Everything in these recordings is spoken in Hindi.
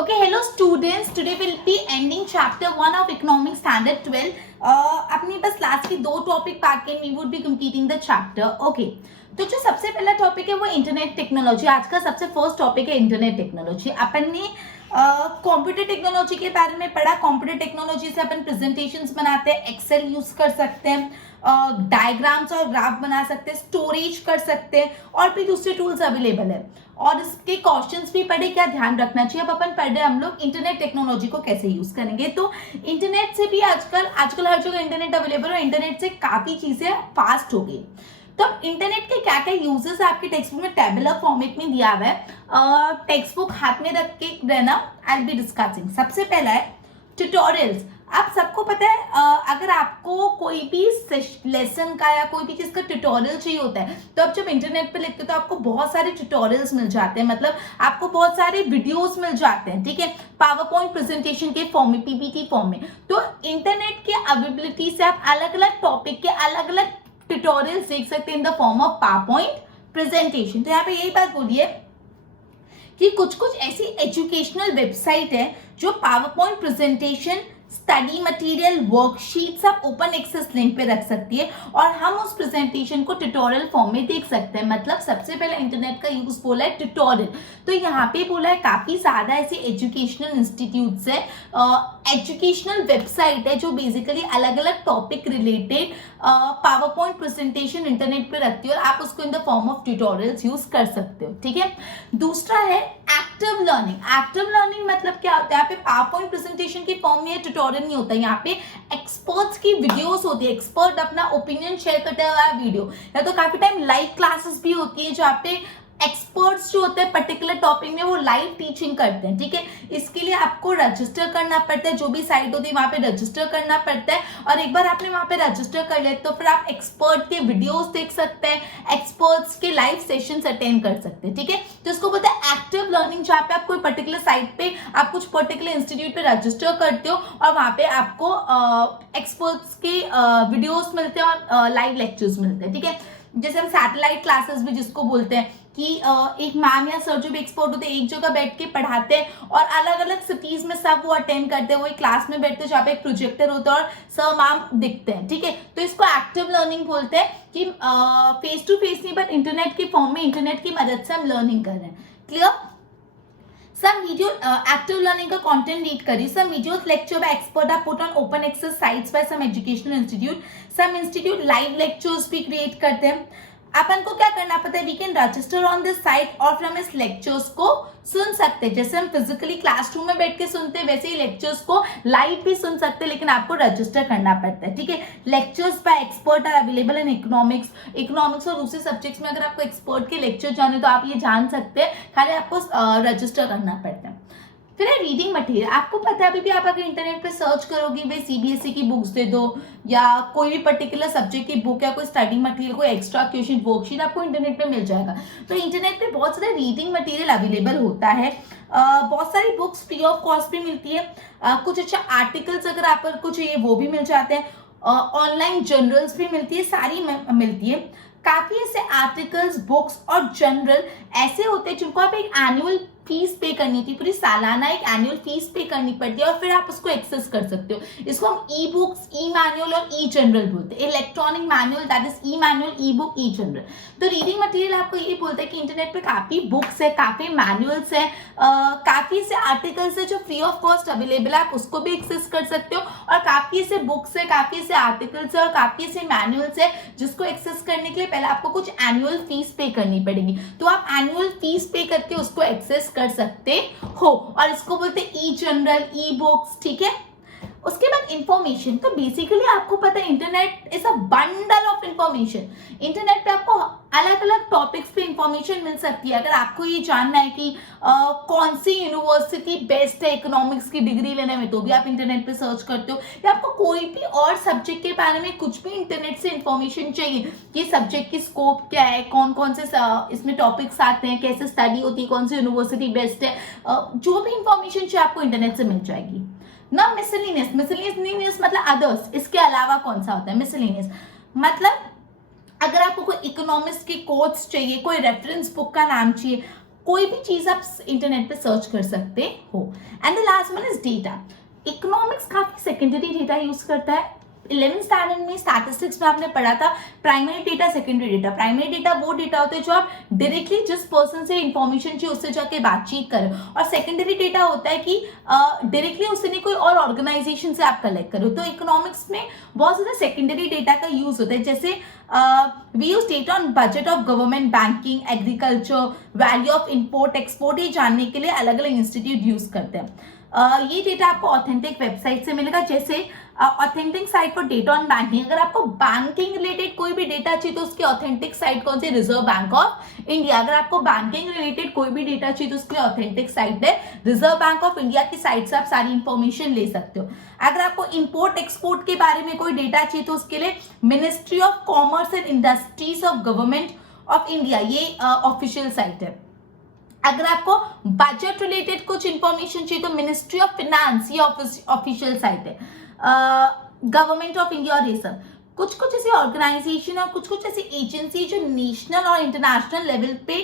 Okay, hello students. Today we'll be ending chapter 1 of Economic Standard 12. अपनी बस लास्ट की दो टॉपिक बाकी we would be completing the chapter. Okay. तो जो सबसे पहला टॉपिक है वो इंटरनेट टेक्नोलॉजी. आज का सबसे फर्स्ट टॉपिक है इंटरनेट टेक्नोलॉजी. अपन ने कंप्यूटर टेक्नोलॉजी के बारे में पढ़ा. कंप्यूटर टेक्नोलॉजी से अपन प्रेजेंटेशंस बनाते हैं, एक्सेल यूज कर सकते हैं, डायग्राम्स और ग्राफ बना सकते हैं, स्टोरेज कर सकते हैं और भी दूसरे टूल्स अवेलेबल है. और इसके क्वेश्चंस भी पढ़े, क्या ध्यान रखना चाहिए. अब अपन पढ़ रहे हम लोग इंटरनेट टेक्नोलॉजी को कैसे यूज करेंगे. तो इंटरनेट से भी आजकल हर जगह इंटरनेट अवेलेबल है. इंटरनेट से काफी चीजें फास्ट हो गई. तो इंटरनेट के क्या क्या यूजेस आपके टेक्स्ट बुक में टेबुलर फॉर्मेट में दिया हुआ है. टेक्स्ट बुक हाथ में रख के रहना. I will be discussing. सबसे पहला है ट्यूटोरियल्स. आप सबको पता है अगर आपको कोई भी लेसन का या कोई भी चीज का ट्यूटोरियल चाहिए होता है तो आप जब इंटरनेट पे लिखते हो तो आपको बहुत सारे ट्यूटोरियल्स मिल जाते हैं. मतलब आपको बहुत सारे वीडियोस मिल जाते हैं. ठीक है, पावर पॉइंट प्रेजेंटेशन के फॉर्म में, पीपीटी फॉर्म में. तो इंटरनेट के अवेलेबिलिटी से आप अलग अलग टॉपिक के अलग अलग ट्यूटोरियल्स देख सकते हैं in the form of power point presentation. तो यहाँ पे यही बात बोलिए कि कुछ कुछ ऐसी एजुकेशनल वेबसाइट है जो power point presentation, study material, worksheets आप ओपन एक्सेस लिंक पे रख सकती है और हम उस प्रेजेंटेशन को ट्यूटोरियल फॉर्म में देख सकते हैं. मतलब सबसे पहले इंटरनेट का यूज बोला है ट्यूटोरियल. तो यहाँ पे बोला है काफी ज्यादा ऐसे एजुकेशनल इंस्टीट्यूट्स है, एजुकेशनल वेबसाइट है जो बेसिकली अलग अलग topic related power point presentation internet पे रखती है और आप उसको in the form of tutorials use कर सकते हो. ठीक है. दूसरा है एक्टिव लर्निंग. एक्टिव लर्निंग मतलब क्या होता है. यहाँ पे पावर पॉइंट प्रेजेंटेशन की फॉर्म में ट्यूटोरियल नहीं होता. यहाँ पे एक्सपर्ट्स की वीडियोस होती है. एक्सपर्ट अपना ओपिनियन शेयर करते हुआ वीडियो, या तो काफी टाइम लाइव क्लासेस भी होती है जहाँ पे एक्सपर्ट्स जो होते हैं पर्टिकुलर टॉपिक में वो लाइव टीचिंग करते हैं. ठीक है. इसके लिए आपको रजिस्टर करना पड़ता है. जो भी साइट होती है वहां पे रजिस्टर करना पड़ता है और एक बार आपने वहां पे रजिस्टर कर लिया तो फिर आप एक्सपर्ट के वीडियोस देख सकते हैं, एक्सपर्ट्स के लाइव सेशंस अटेंड कर सकते हैं. ठीक है. तो इसको बोलते हैं एक्टिव लर्निंग, जहाँ पे आप कोई पर्टिकुलर साइट पे आप कुछ पर्टिकुलर इंस्टीट्यूट पे रजिस्टर करते हो और वहां पे आपको एक्सपर्ट्स के वीडियोस मिलते हैं और लाइव लेक्चर्स मिलते हैं. ठीक है. जैसे हम सैटेलाइट क्लासेस भी जिसको बोलते हैं कि एक मैम या सर जो भी एक्सपर्ट होते हैं एक जगह बैठ के पढ़ाते हैं और अलग अलग सिटीज में सब वो अटेंड करते हैं. वो एक क्लास में बैठते हैं जहाँ पे एक प्रोजेक्टर होता है और सर मैम दिखते हैं. ठीक है. तो इसको एक्टिव लर्निंग बोलते हैं कि फेस टू फेस नहीं बट इंटरनेट के फॉर्म में इंटरनेट की मदद से हम लर्निंग कर रहे हैं. Clear. Some video active learning का content read करिए. Some videos lecture by expert are put on open access sites by some educational institute. Some institute live lectures भी create करते हैं. अपन को क्या करना पड़ता है. We can register on this site और फिर हम इस लेक्चर्स को सुन सकते हैं. जैसे हम फिजिकली क्लासरूम में बैठ के सुनते हैं वैसे ही लेक्चर्स को लाइव भी सुन सकते हैं, लेकिन आपको रजिस्टर करना पड़ता है. ठीक है. Lectures by expert are available in economics और दूसरे सब्जेक्ट्स में अगर आपको एक्सपर्ट के लेक्चर जाने तो आप ये जान सकते हैं, खाली आपको रजिस्टर करना पड़ता है. फिर है रीडिंग मटेरियल. आपको पता है अभी भी आप अगर इंटरनेट पे सर्च करोगे भाई सीबीएसई की बुक्स दे दो या कोई भी पर्टिकुलर सब्जेक्ट की बुक या कोई स्टडी मटेरियल, कोई एक्स्ट्रा क्वेश्चन वर्कशीट आपको इंटरनेट पे मिल जाएगा. तो इंटरनेट पे बहुत सारा रीडिंग मटेरियल अवेलेबल होता है. बहुत सारी बुक्स फ्री ऑफ कॉस्ट भी मिलती है. कुछ अच्छा आर्टिकल्स अगर आपको चाहिए वो भी मिल जाते हैं. ऑनलाइन जर्नल्स भी मिलती है, सारी मिलती है. काफी ऐसे आर्टिकल्स, बुक्स और जर्नल ऐसे होते हैं जिनको आप एक एनुअल फीस पे करनी होती है. पूरी सालाना एक एनुअल फीस पे करनी पड़ती है और फिर आप उसको एक्सेस कर सकते हो. इसको हम ई बुक्स, ई मैनुअल और ई जर्नल बोलते हैं. Electronic manual that is E manual, E book, E journal. तो रीडिंग मटेरियल आपको ये बोलता है कि इंटरनेट पे काफी बुक्स है, काफी मैनुअल्स है, काफी से आर्टिकल्स है जो फ्री ऑफ कॉस्ट अवेलेबल है, आप उसको भी एक्सेस कर सकते हो. और काफी से बुक्स है, काफी से आर्टिकल्स है और काफी से मैनुअल्स है जिसको एक्सेस करने के लिए पहले आपको कुछ एनुअल फीस पे करनी पड़ेगी. तो आप एनुअल फीस पे करके उसको एक्सेस कर सकते हो और इसको बोलते हैं ई जर्नल, ई बुक्स. ठीक है. उसके बाद इंफॉर्मेशन. तो बेसिकली आपको पता है internet is a bundle of information. Internet पे आपको अलग अलग टॉपिक्स पे इंफॉर्मेशन मिल सकती है. अगर आपको ये जानना है कि कौन सी यूनिवर्सिटी बेस्ट है इकोनॉमिक्स की डिग्री लेने में तो भी आप इंटरनेट पे सर्च करते हो. या आपको कोई भी और सब्जेक्ट के बारे में कुछ भी इंटरनेट से इंफॉर्मेशन चाहिए कि सब्जेक्ट की स्कोप क्या है, कौन कौन से इसमें टॉपिक्स आते हैं, कैसे स्टडी होती है, कौन सी यूनिवर्सिटी बेस्ट है, जो भी इंफॉर्मेशन चाहिए आपको इंटरनेट से मिल जाएगी ना. मिसलेनियस मतलब अदर्स. इसके अलावा कौन सा होता है मिसलेनियस. मतलब अगर आपको कोई इकोनॉमिक्स की कोट्स चाहिए, कोई रेफरेंस बुक का नाम चाहिए, कोई भी चीज आप इंटरनेट पे सर्च कर सकते हो। And the last one is data. Economics काफी सेकेंडरी डेटा यूज करता है। 11th स्टैंडर्ड में स्टैटिस्टिक्स में आपने पढ़ा था primary data, secondary data. Primary data वो डेटा होते हैं जो आप डायरेक्टली जिस पर्सन से इंफॉर्मेशन चाहिए उससे जाके बातचीत करें, और सेकेंडरी डेटा होता है कि डायरेक्टली उससे नहीं कोई और ऑर्गेनाइजेशन से आप कलेक्ट करो। तो इकोनॉमिक्स में बहुत ज्यादा सेकेंडरी डेटा का यूज होता है। जैसे we use data on budget of government, banking, agriculture, value of import export, ये जानने के लिए अलग अलग इंस्टीट्यूट यूज करते हैं। ये डेटा आपको ऑथेंटिक वेबसाइट से मिलेगा, जैसे authentic site for data on banking. अगर आपको बैंकिंग रिलेटेड कोई भी डेटा चाहिए तो उसकी ऑथेंटिक साइट कौन सी? Reserve Bank of India. अगर आपको बैंकिंग रिलेटेड कोई भी डेटा चाहिए तो उसके लिए ऑथेंटिक साइट है रिजर्व बैंक ऑफ इंडिया की साइट से आप सारी इंफॉर्मेशन ले सकते हो। अगर आपको इंपोर्ट एक्सपोर्ट के बारे में कोई डेटा चाहिए तो उसके लिए ministry of commerce and industries of government of India, ये ऑफिशियल साइट है। अगर आपको बजट रिलेटेड कुछ इंफॉर्मेशन चाहिए तो मिनिस्ट्री ऑफ फाइनेंस, ये ऑफिशियल साइट है। गवर्नमेंट ऑफ इंडिया और ये सब कुछ कुछ ऐसी ऑर्गेनाइजेशन और कुछ कुछ ऐसी एजेंसी जो नेशनल और इंटरनेशनल लेवल पे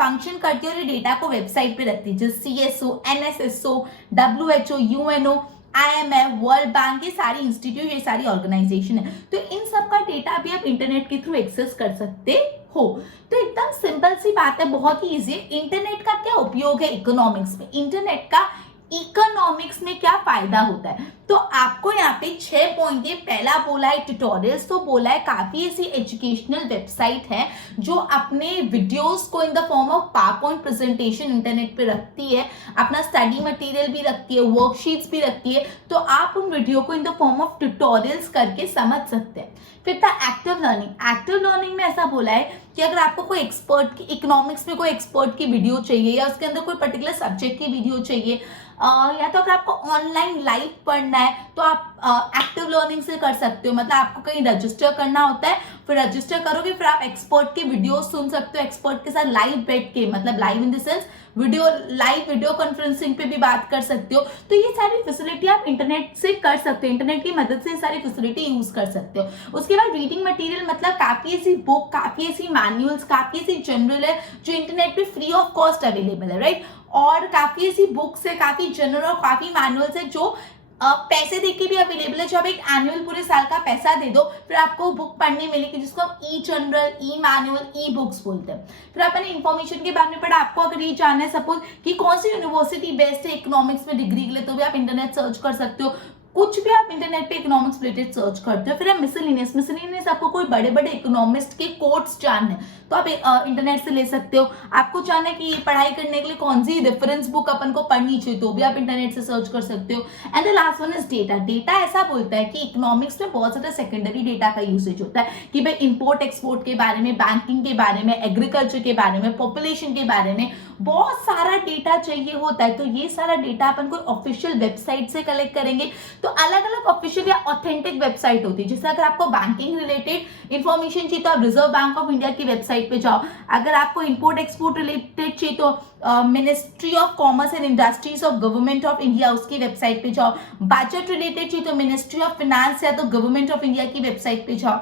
फंक्शन करती है और ये डेटा को वेबसाइट पे रखती है, जैसे CSO, NSSO, WHO, UNO, IMF, world bank, ये सारी इंस्टीट्यूट, ये सारी ऑर्गेनाइजेशन है। तो इन सब का डेटा भी आप इंटरनेट के थ्रू एक्सेस कर सकते हो। तो एकदम सिंपल सी बात है, बहुत ही इजी है। इंटरनेट का क्या उपयोग है इकोनॉमिक्स में? इंटरनेट का इकोनॉमिक्स में क्या फायदा होता है? तो आपको यहाँ पे 6 पॉइंट है। पहला बोला है ट्यूटोरियल्स, तो बोला है काफी ऐसी एजुकेशनल वेबसाइट है जो अपने वीडियोस को in the form of PowerPoint presentation internet पे रखती है, अपना स्टडी मटेरियल भी रखती है, वर्कशीट्स भी रखती है। तो आप उन वीडियो को in the form of tutorials करके समझ सकते हैं। फिर था एक्टिव लर्निंग। एक्टिव लर्निंग में ऐसा बोला है कि अगर आपको कोई एक्सपर्ट की, इकोनॉमिक्स में कोई एक्सपर्ट की वीडियो चाहिए या उसके अंदर कोई पर्टिकुलर सब्जेक्ट की वीडियो चाहिए, या तो अगर आपको ऑनलाइन लाइव पढ़ना है तो आप एक्टिव लर्निंग से कर सकते हो। मतलब आपको कहीं रजिस्टर करना होता है, फिर रजिस्टर करोगे, फिर आप एक्सपर्ट की वीडियो सुन सकते हो एक्सपर्ट के साथ लाइव बैठ के, मतलब live in the sense video conferencing पे भी बात कर सकते हो। तो ये सारी फैसिलिटी आप इंटरनेट से कर सकते हो, इंटरनेट की मदद से सारी फैसिलिटी यूज कर सकते हो। उसके बाद रीडिंग मटेरियल, मतलब काफी ऐसी बुक, काफी ऐसी मैनुअल्स, काफी ऐसी जनरल है जो इंटरनेट पे फ्री ऑफ कॉस्ट अवेलेबल है, राइट। और काफी ऐसी बुक्स है, काफी जनरल और काफी मैनुअल्स है जो पैसे देके भी अवेलेबल है। जो आप एक एनुअल पूरे साल का पैसा दे दो फिर आपको बुक पढ़ने मिलेगी, जिसको हम ई जनरल, ई मैनुअल, ई बुक्स बोलते हैं। फिर आपने इंफॉर्मेशन के बारे में पढ़ा। आपको अगर ये जानना है सपोज कि कौन सी यूनिवर्सिटी बेस्ट है इकोनॉमिक्स में डिग्री के लिए, तो भी आप इंटरनेट सर्च कर सकते हो। कुछ भी आप इंटरनेट पे इकोनॉमिक्स रिलेटेड सर्च करते हो। फिर आप मिसलिनियस आपको कोई बड़े बड़े इकोनॉमिस्ट के कोट्स जानने तो आप इंटरनेट से ले सकते हो। आपको जानना है कि ये पढ़ाई करने के लिए कौन सी रेफरेंस बुक अपन को पढ़नी चाहिए तो भी आप इंटरनेट से सर्च कर सकते हो। And the last one is data. Data ऐसा बोलता है कि इकोनॉमिक्स में बहुत ज्यादा सेकेंडरी डेटा का यूसेज होता है कि भाई इंपोर्ट एक्सपोर्ट के बारे में, बैंकिंग के बारे में, एग्रीकल्चर के बारे में, पॉपुलेशन के बारे में बहुत सारा डेटा चाहिए होता है। तो ये सारा डेटा अपन कोई ऑफिशियल वेबसाइट से कलेक्ट करेंगे। तो अलग अलग ऑफिशियल या ऑथेंटिक वेबसाइट होती है। जैसे अगर आपको बैंकिंग रिलेटेड इंफॉर्मेशन चाहिए तो आप रिजर्व बैंक ऑफ इंडिया की वेबसाइट पे जाओ। अगर आपको इंपोर्ट एक्सपोर्ट रिलेटेड चाहिए तो ministry of commerce and industries of government of India उसकी वेबसाइट पे जाओ। बजट रिलेटेड चाहिए तो मिनिस्ट्री ऑफ फाइनेंस या तो गवर्नमेंट ऑफ इंडिया की वेबसाइट पे जाओ।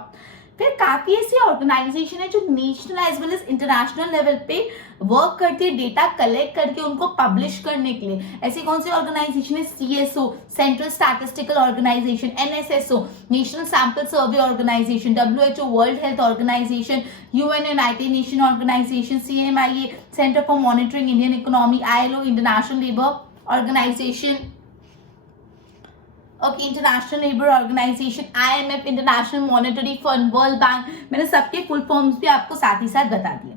फिर काफी ऐसी ऑर्गेनाइजेशन है जो national as well as international level पे वर्क करती है डेटा कलेक्ट करके उनको पब्लिश करने के लिए। ऐसी कौन सी ऑर्गेनाइजेशन है? CSO, central statistical organisation, NSSO, national sample survey organisation, WHO, world health organisation, UN, united nation organisation, CMIA, centre for monitoring Indian economy, ILO, international labour organisation, international labour organisation, IMF, international monetary fund, world bank. मैंने सबके फुल फॉर्म्स भी आपको साथ ही साथ बता दिए।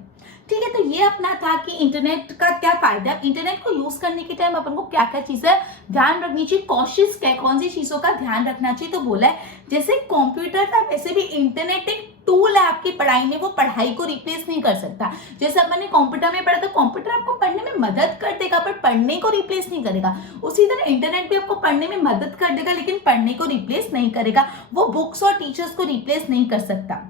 ठीक है, तो ये अपना था कि इंटरनेट का क्या फायदा है। इंटरनेट को यूज करने के टाइम अपन को क्या क्या चीजें ध्यान रखनी चाहिए, कॉशियस क्या, कौन सी चीजों का ध्यान रखना चाहिए। तो बोला है जैसे कंप्यूटर था वैसे भी इंटरनेट एक टूल है आपकी पढ़ाई में, वो पढ़ाई को रिप्लेस नहीं कर सकता। जैसे अपन ने कंप्यूटर में पढ़ा तो कंप्यूटर आपको पढ़ने में मदद कर देगा पर पढ़ने को रिप्लेस नहीं करेगा। उसी तरह इंटरनेट भी आपको पढ़ने में मदद कर देगा लेकिन पढ़ने को रिप्लेस नहीं करेगा। वो बुक्स और टीचर्स को रिप्लेस नहीं कर सकता।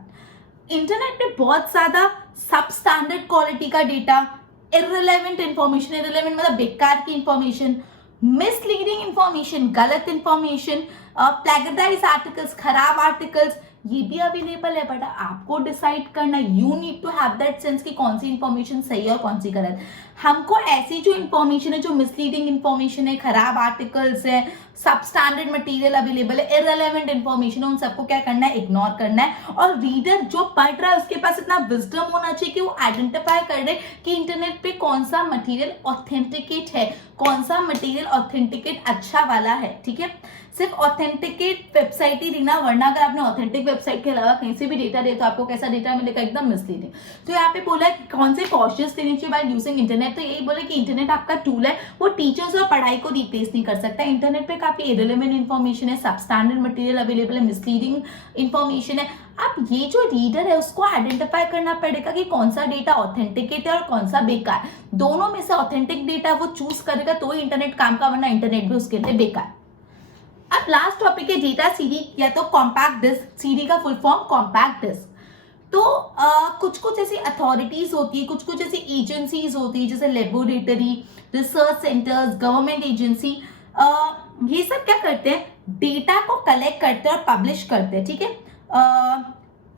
इंटरनेट में बहुत ज्यादा सब स्टैंडर्ड क्वालिटी का डेटा, इररिलेवेंट इंफॉर्मेशन, इररिलेवेंट मतलब बेकार की इंफॉर्मेशन, मिसलीडिंग इंफॉर्मेशन, गलत इंफॉर्मेशन, प्लेगराइज आर्टिकल्स, खराब आर्टिकल्स, ये भी अवेलेबल है, बट आपको डिसाइड करना, you need to have that sense कि कौन सी इंफॉर्मेशन सही है और कौन सी गलत। हमको ऐसी जो इंफॉर्मेशन है, जो मिसलीडिंग इंफॉर्मेशन है, खराब आर्टिकल्स है, सब स्टैंडर्ड मटेरियल अवेलेबल है, इररिलेवेंट इंफॉर्मेशन है, उन सबको क्या करना है, इग्नोर करना है। और रीडर जो पढ़ रहा है उसके पास इतना विजडम होना चाहिए कि वो आइडेंटिफाई कर दे कि इंटरनेट पे कौन सा मटेरियल ऑथेंटिकेट है, कौन सा मटेरियल ऑथेंटिकेट अच्छा वाला है। ठीक है, सिर्फ ऑथेंटिकेट वेबसाइट ही देना, वरना अगर आपने ऑथेंटिक वेबसाइट के अलावा कहीं से भी डेटा दिया तो आपको कैसा डेटा मिलेगा, एकदम मिसलीडिंग। तो यहाँ पे बोला है कौन से कॉशियस लेने चाहिए व्हाइल यूजिंग इंटरनेट। तो यही बोले कि इंटरनेट आपका टूल है, वो टीचर्स और पढ़ाई को रिप्लेस नहीं कर सकता। इंटरनेट पे काफी इररिलेवेंट इन्फॉर्मेशन है, सब स्टैंडर्ड मटेरियल अवेलेबल है, मिसलीडिंग इन्फॉर्मेशन है। अब ये जो रीडर है उसको आइडेंटिफाई करना पड़ेगा कि कौन सा डेटा ऑथेंटिकेट है और कौन सा बेकार। दोनों में से ऑथेंटिक डेटा वो चूज करेगा तो ही इंटरनेट काम का, वरना इंटरनेट भी उसके लिए बेकार। अब लास्ट टॉपिक है डेटा सीडी या तो कॉम्पैक्ट डिस्क। सीडी का फुल फॉर्म कॉम्पैक्ट डिस्क। तो कुछ कुछ ऐसी अथॉरिटीज होती है, कुछ कुछ ऐसी एजेंसीज होती है, जैसे laboratory, research centres, government agency, ये सब क्या करते हैं, डेटा को कलेक्ट करते हैं और पब्लिश करते हैं। ठीक है,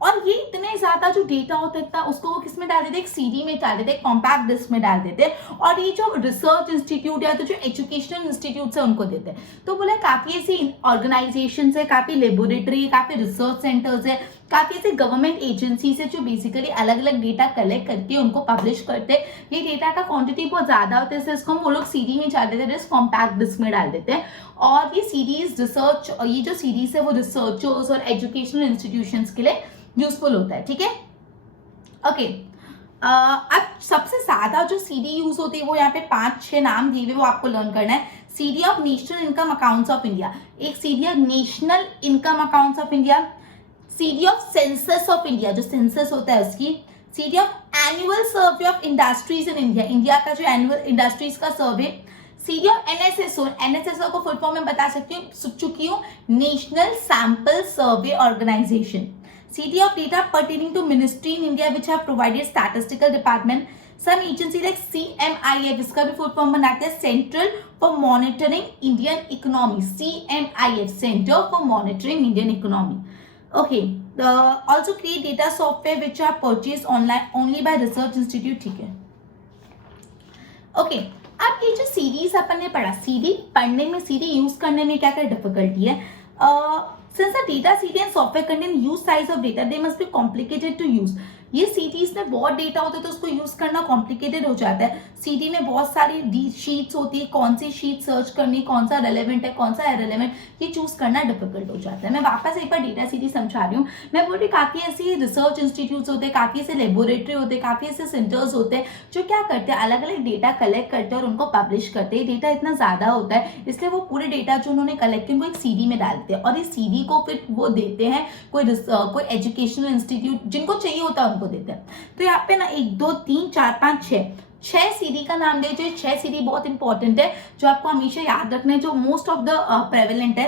और ये इतने ज्यादा जो डेटा होता है इतना, उसको वो किस में डाल देते हैं, एक सीडी में डाल देते हैं, कॉम्पैक्ट डिस्क में डाल देते हैं, और ये जो रिसर्च इंस्टीट्यूट या तो जो एजुकेशनल इंस्टीट्यूट है उनको देते हैं। तो बोला काफी ऐसी ऑर्गेनाइजेशन है, काफी लेबोरेटरी, काफी रिसर्च सेंटर्स है, काफी ऐसे गवर्नमेंट एजेंसीज है जो बेसिकली अलग अलग डेटा कलेक्ट करके उनको पब्लिश करते हैं। ये डेटा का क्वांटिटी बहुत ज्यादा होता है, इसको वो लोग सीडी में डाल देते हैं, कॉम्पैक्ट डिस्क में डाल देते हैं। और ये सीरीज रिसर्च, ये जो सीरीज है वो रिसर्चर्स और एजुकेशनल इंस्टीट्यूशंस के लिए यूजफुल होता है। ठीक है, ओके। अब सबसे ज्यादा जो सीडी यूज होती है वो यहाँ पे 5-6 नाम दिए हुए, वो आपको लर्न करना है। CD of national income accounts of India, एक CD of national income accounts of India, CD of census of India, जो सेंसस होता है उसकी, CD of annual survey of industries in India, India का जो एनुअल इंडस्ट्रीज का survey, CD of NSSO, NSSO को फुल फॉर्म में बता चुकी हूँ, national sample survey organisation, CD of data pertaining to ministry in India which have provided statistical department, some agency like CMIF, इसका भी फुल फॉर्म बनाते हैं, Central for Monitoring Indian Economy, CMIF, Center for Monitoring Indian Economy. Okay, also create data software which are purchased online only by research institute. ठीक है, okay. अब ये जो सीरीज अपन ने पढ़ा, सीडी पढ़ने में, सीडी यूज करने में क्या क्या डिफिकल्टी है। Since the data CD and software contain huge size of data, they must be complicated to use. ये सीडीज में बहुत डेटा होता है तो उसको यूज करना कॉम्प्लिकेटेड हो जाता है। सीडी में बहुत सारी शीट्स होती है, कौन सी शीट सर्च करनी, कौन सा रेलेवेंट है, कौन सा इररिलेवेंट, ये चूज करना डिफिकल्ट हो जाता है। मैं वापस एक बार डेटा सीडी समझा रही हूँ। मैं बोल रही काफी ऐसी रिसर्च इंस्टीट्यूट होते हैं, काफी ऐसे लेबोरेटरी होते हैं, काफी ऐसे सेंटर्स होते हैं जो क्या करते हैं, अलग अलग डेटा कलेक्ट करते हैं और उनको पब्लिश करते हैं। डेटा इतना ज्यादा होता है इसलिए वो पूरे डेटा जो उन्होंने कलेक्ट किया उनको एक सीडी में डालते हैं और इस सीडी को फिर वो देते हैं कोई एजुकेशनल इंस्टीट्यूट जिनको चाहिए होता है उनको देते हैं। तो यहाँ पे ना 1 2 3 4 5 6 सीडी का नाम दे, जो 6 सीडी बहुत इंपॉर्टेंट है, जो आपको हमेशा याद रखना है, जो मोस्ट ऑफ द प्रेवलेंट है।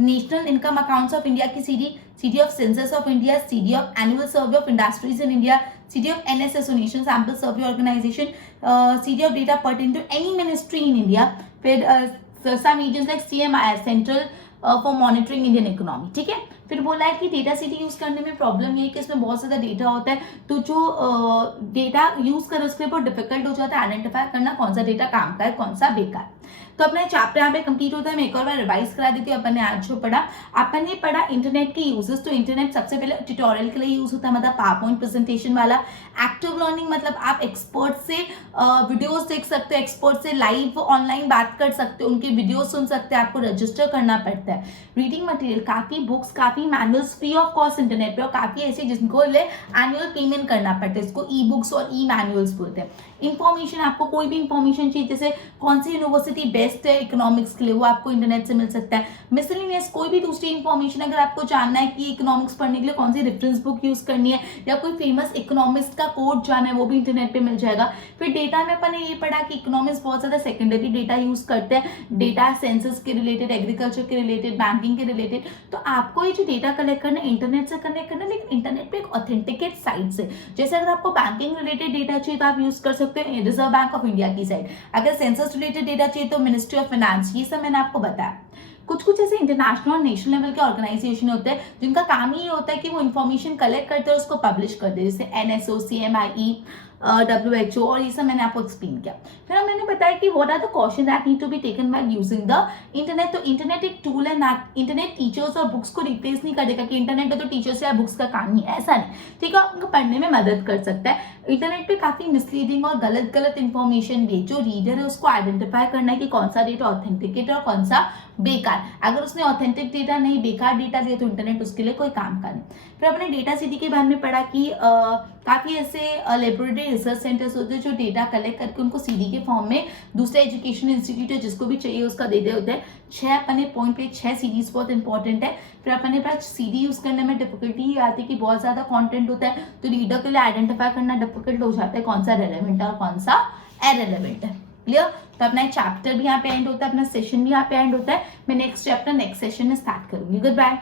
National income accounts of India की CD, CD of census of India, CD of annual survey of industries in India, CD of NSSO, national sample survey organisation, CD of data pertaining to any ministry in India, फिर some agencies like CMI, central for monitoring Indian economy. ठीक है, फिर बोला है कि डेटा सीडी यूज करने में प्रॉब्लम ये है कि इसमें बहुत ज्यादा डेटा होता है, तो जो डेटा यूज कर उसके बहुत डिफिकल्ट हो जाता है आइडेंटिफाई करना कौन सा डेटा काम का है, कौन सा बेकार। तो अपना चैप्टर यहाँ पे कंप्लीट होता है। मैं एक और बार रिवाइज करा देती हूँ। अपन ने आज जो पढ़ा, अपन ने पढ़ा इंटरनेट के यूजेस। तो इंटरनेट सबसे पहले ट्यूटोरियल के लिए यूज होता है, मतलब पावरपॉइंट प्रेजेंटेशन वाला। एक्टिव लर्निंग मतलब आप एक्सपर्ट से वीडियोस देख सकते हो, एक्सपर्ट से लाइव ऑनलाइन बात कर सकते हो, उनके वीडियो सुन सकते हैं, आपको रजिस्टर करना पड़ता है। रीडिंग मटेरियल, काफी बुक्स, काफी manuals free of cost internet पे, और काफी ऐसे जिनको लिए एनुअल पेमेंट करना पड़ता है, इसको ई बुक्स और ई मैनुअल्स बोलते हैं। इंफॉर्मेशन, आपको कोई भी इंफॉर्मेशन चाहिए, जैसे कौन सी यूनिवर्सिटी बेस्ट है इकोनॉमिक्स के लिए, वो आपको इंटरनेट से मिल सकता है। मिसलेनियस, कोई भी दूसरी इंफॉर्मेशन अगर आपको जानना है कि इकोनॉमिक्स पढ़ने के लिए कौन सी रेफरेंस बुक यूज करनी है, या कोई फेमस इकोनॉमिस्ट का कोड जानना है, वो भी इंटरनेट पे मिल जाएगा। फिर डेटा में अपन ने ये पढ़ा कि इकोनॉमिक्स बहुत ज्यादा सेकेंडरी डेटा यूज करते हैं, डेटा सेंसस के रिलेटेड, एग्रीकल्चर के रिलेटेड, बैंकिंग के रिलेटेड। तो आपको ये जो डेटा कलेक्ट करना है इंटरनेट से कनेक्ट करना, लेकिन इंटरनेट पे एक ऑथेंटिकेट साइट से। जैसे अगर आपको बैंकिंग रिलेटेड डेटा चाहिए तो आप यूज कर सकते हैं रिजर्व बैंक ऑफ इंडिया की साइट, अगर सेंसस रिलेटेड डेटा चाहिए तो मिनिस्ट्री ऑफ फाइनेंस। ये सब मैंने आपको बताया। कुछ कुछ ऐसे इंटरनेशनल और नेशनल लेवल के ऑर्गेनाइजेशन होते हैं जिनका काम ही होता है कि वो इन्फॉर्मेशन कलेक्ट करते हैं और उसको पब्लिश कर दे, जैसे NSO, CMIE, WHO, और ये सब मैंने आपको एक्सप्लेन किया। फिर मैंने बताया कि what are the caution that need to be taken by using the internet. तो इंटरनेट एक टूल है ना, इंटरनेट टीचर्स और बुक्स को रिप्लेस नहीं कर देगा कि इंटरनेट है तो टीचर्स या बुक्स का काम नहीं है, ऐसा नहीं, ठीक है, उनको पढ़ने में मदद कर सकता है। इंटरनेट पे काफी मिसलीडिंग और गलत इन्फॉर्मेशन भी, जो रीडर है उसको आइडेंटिफाई करना है कि कौन सा डेटा ऑथेंटिकेट है और कौन सा बेकार। अगर उसने ऑथेंटिक डेटा नहीं, बेकार डेटा दिया तो इंटरनेट उसके लिए कोई काम का नहीं। फिर अपने डेटा सिटी के बारे में पढ़ा कि काफी ऐसे लेबोरेटरी रिसर्च सेंटर्स होते हैं जो डेटा कलेक्ट करके उनको CD के फॉर्म में दूसरे एजुकेशन इंस्टीट्यूट है जिसको भी चाहिए उसका दे दे होते हैं। 6 अपने पॉइंट पे 6 सीरीज बहुत इंपॉर्टेंट है। फिर अपने पास CD यूज करने में डिफिकल्टी ही आती है कि बहुत ज्यादा कंटेंट होता है तो रीडर के लिए आइडेंटिफाई करना डिफिकल्ट हो जाता है कौन सा रेलेवेंट है और कौन सा इररिलेवेंट है। क्लियर? तो अपना चैप्टर भी यहाँ पे एंड होता है, अपना सेशन भी यहाँ पे एंड होता है। मैं नेक्स्ट चैप्टर नेक्स्ट सेशन में स्टार्ट करूंगी। Good bye.